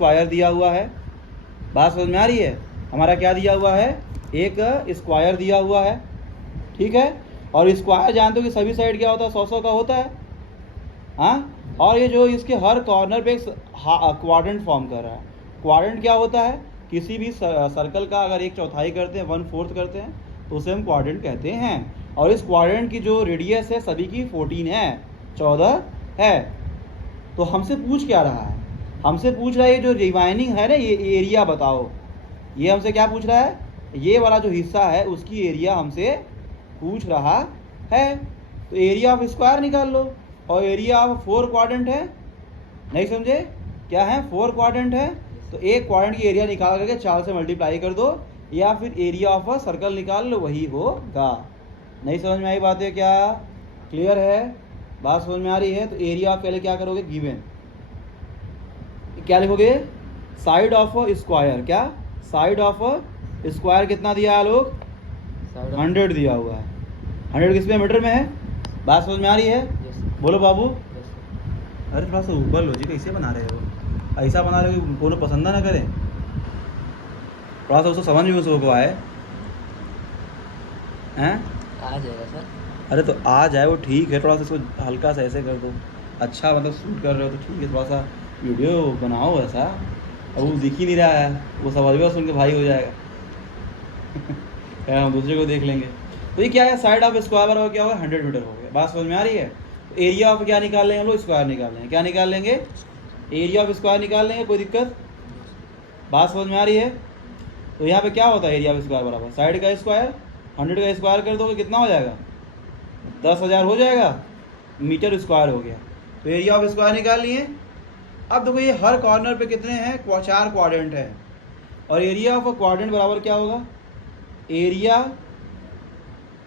Square दिया हुआ है, बात समझ में आ रही है? हमारा क्या दिया हुआ है? एक स्क्वायर दिया हुआ है, ठीक है। और स्क्वायर जानते हो कि सभी साइड क्या होता है? 100 का होता है, हाँ। और ये जो इसके हर कॉर्नर पे क्वाड्रेंट फॉर्म कर रहा है। क्वाड्रेंट क्या होता है? किसी भी सर्कल का अगर 1/4 करते हैं, 1/4 करते हैं, तो उसे हम क्वाड्रेंट कहते हैं। और इस क्वाड्रेंट की जो रेडियस है सभी की 14 है, 14 है। तो हमसे पूछ क्या रहा है? हमसे पूछ रहा है ये जो रिमाइनिंग है ना, ये एरिया बताओ। ये हमसे क्या पूछ रहा है? ये वाला जो हिस्सा है उसकी एरिया हमसे पूछ रहा है। तो एरिया ऑफ स्क्वायर निकाल लो। और एरिया ऑफ 4 क्वाड्रेंट है, नहीं समझे? क्या है? 4 क्वाड्रेंट है। तो एक क्वाड्रेंट की एरिया निकाल करके 4 से मल्टीप्लाई कर दो, या फिर एरिया ऑफ अ सर्कल निकाल लो, वही होगा। नहीं समझ में आई बातें? क्या क्लियर है? बात समझ में आ रही है? तो एरिया ऑफ पहले क्या करोगे? गिवन क्या लिखोगे? Side of square. क्या साइड ऑफ स्क्वायर कितना दिया है लोग? 100 दिया हुआ है। 100 किस में? मीटर में है। बात समझ में आ रही है? बोलो बाबू। अरे थोड़ा सा ऊपर लो जी, कैसे बना रहे हो? ऐसा बना रहे हो कि कोनो पसंद ना करें। थोड़ा सा उसको समझ में उसको आए हैं? आ जाएगा सर। अरे तो आ जाए वो ठीक है, थोड़ा सा इसको हल्का सा ऐसे कर दो। अच्छा मतलब शूट कर रहे हो तो ठीक है, थोड़ा सा वीडियो बनाओ ऐसा। अब वो दिख ही नहीं रहा है, वो समझ सुन के भाई हो जाएगा। हम दूसरे को देख लेंगे। तो ये क्या है? साइड ऑफ स्क्वायर बराबर क्या होगा? 100 मीटर हो गया। बात समझ में आ रही है? तो एरिया ऑफ क्या निकाल लेंगे हम लोग? स्क्वायर निकाल लेंगे। क्या निकाल लेंगे? एरिया ऑफ स्क्वायर निकाल लेंगे। कोई दिक्कत? बात समझ में आ रही है? तो यहाँ पे क्या होता है? एरिया ऑफ स्क्वायर बराबर साइड का स्क्वायर। 100 का स्क्वायर कर दोगे कितना हो जाएगा? 10,000 हो जाएगा, मीटर स्क्वायर हो गया। तो एरिया ऑफ स्क्वायर निकाल लिए। अब देखो ये हर कॉर्नर पे कितने हैं? 4 क्वाड्रेंट है। और एरिया ऑफ क्वाड्रेंट बराबर क्या होगा?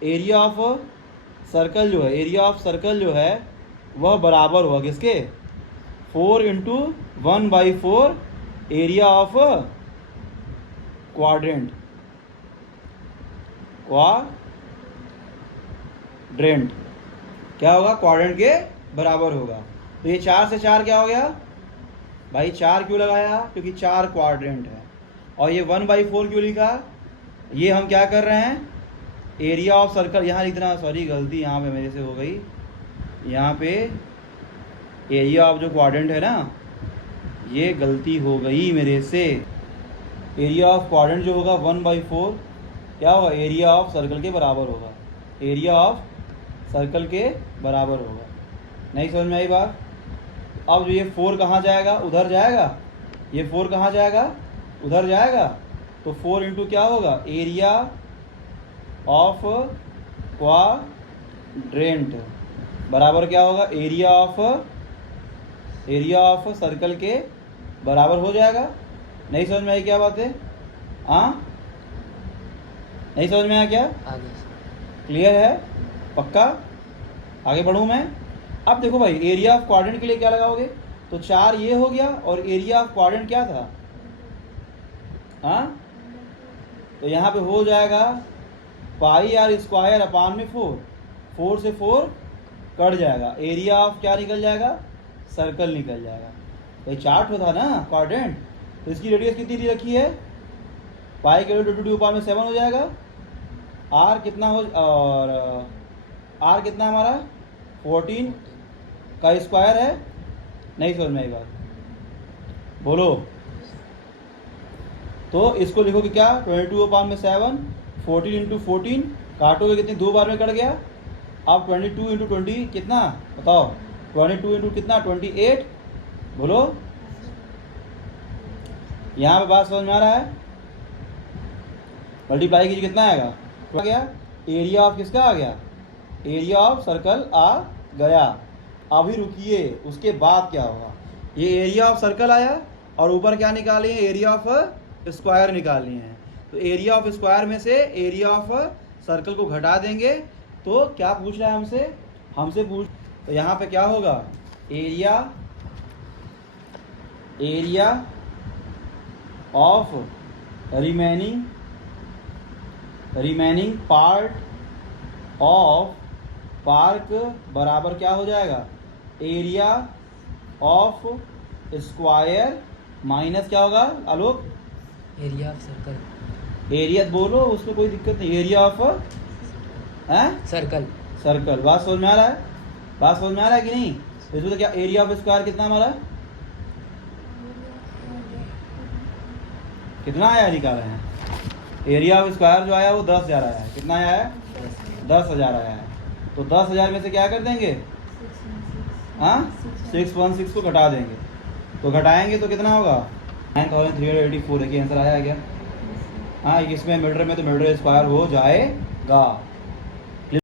एरिया ऑफ सर्कल जो है, एरिया ऑफ सर्कल जो है वह बराबर होगा किसके? 4 into 1/4 area of quadrant. Quadrant क्या होगा? क्वाड्रेंट के बराबर होगा। तो ये 4 से 4 क्या हो गया भाई? 4 क्यों लगाया? क्योंकि 4 क्वाड्रेंट है। और ये 1/4 क्यों लिखा? ये हम क्या कर रहे हैं? एरिया ऑफ सर्कल यहाँ लिख देना। सॉरी गलती यहाँ पे मेरे से हो गई। यहाँ पे एरिया ऑफ जो क्वाड्रेंट है ना, ये गलती हो गई मेरे से। एरिया ऑफ क्वाड्रेंट जो होगा 1/4 क्या होगा? एरिया ऑफ सर्कल के बराबर होगा। एरिया ऑफ सर्कल के बराबर होगा। नहीं समझ में आई बात? अब ये 4 कहाँ जाएगा? उधर जाएगा। ये 4 कहाँ जाएगा? उधर जाएगा। तो 4 इंटू क्या होगा? एरिया ऑफ क्वाड्रेंट बराबर क्या होगा? एरिया ऑफ सर्कल के बराबर हो जाएगा। नहीं समझ में आई क्या बात है? हाँ, नहीं समझ में आया क्या? आगे क्लियर है? पक्का? आगे बढ़ूँ मैं? अब देखो भाई, एरिया ऑफ क्वाड्रेंट के लिए क्या लगाओगे? तो 4 ये हो गया, और एरिया ऑफ क्वाड्रेंट क्या था? हाँ, तो यहाँ पे हो जाएगा πr² अपान में 4। 4 से 4 कट जाएगा। एरिया ऑफ क्या निकल जाएगा? सर्कल निकल जाएगा। भाई 4 था ना क्वाड्रेंट, तो इसकी रेडियस कितनी दी रखी है? पाई के 2 अपान में 7 हो जाएगा। आर कितना हो, और आर कितना हमारा? 14 का स्क्वायर है। नहीं समझ में आई बात? बोलो। तो इसको लिखोगे क्या? 22 अपान में 7, 14 इंटू 14 काटोगे कितनी? 2 बार में कट गया। अब 22 इंटू 20 कितना बताओ? 22 इंटू कितना? 28। बोलो, यहाँ पे बात समझ में आ रहा है? मल्टीप्लाई कीजिए कितना आएगा? आ गया। एरिया ऑफ किसका आ गया? एरिया ऑफ सर्कल आ गया। अभी रुकिए, उसके बाद क्या होगा? ये एरिया ऑफ सर्कल आया, और ऊपर क्या निकाले हैं? एरिया ऑफ स्क्वायर निकालनी है। तो एरिया ऑफ स्क्वायर में से एरिया ऑफ सर्कल को घटा देंगे। तो क्या पूछ रहा है हमसे? तो यहाँ पे क्या होगा? Area of remaining part of park बराबर क्या हो जाएगा? एरिया ऑफ स्क्वायर माइनस क्या होगा Alok? Area of circle. Area बोलो, उसमें कोई दिक्कत नहीं। Area of circle. सर्कल। बात समझ में आ रहा है? बात समझ में आ रहा है कि नहीं? तो इसमें तो क्या एरिया ऑफ स्क्वायर कितना हमारा कितना आया निकाले हैं? एरिया ऑफ स्क्वायर जो आया वो 10,000 आया है। कितना आया है? 10,000 आया है। तो 10,000 में से क्या कर देंगे? हाँ 616 को घटा देंगे। तो घटाएंगे तो कितना होगा? 9384 है कि आंसर आया है क्या? हाँ इसमें मीटर में तो मीटर स्क्वायर हो जाएगा।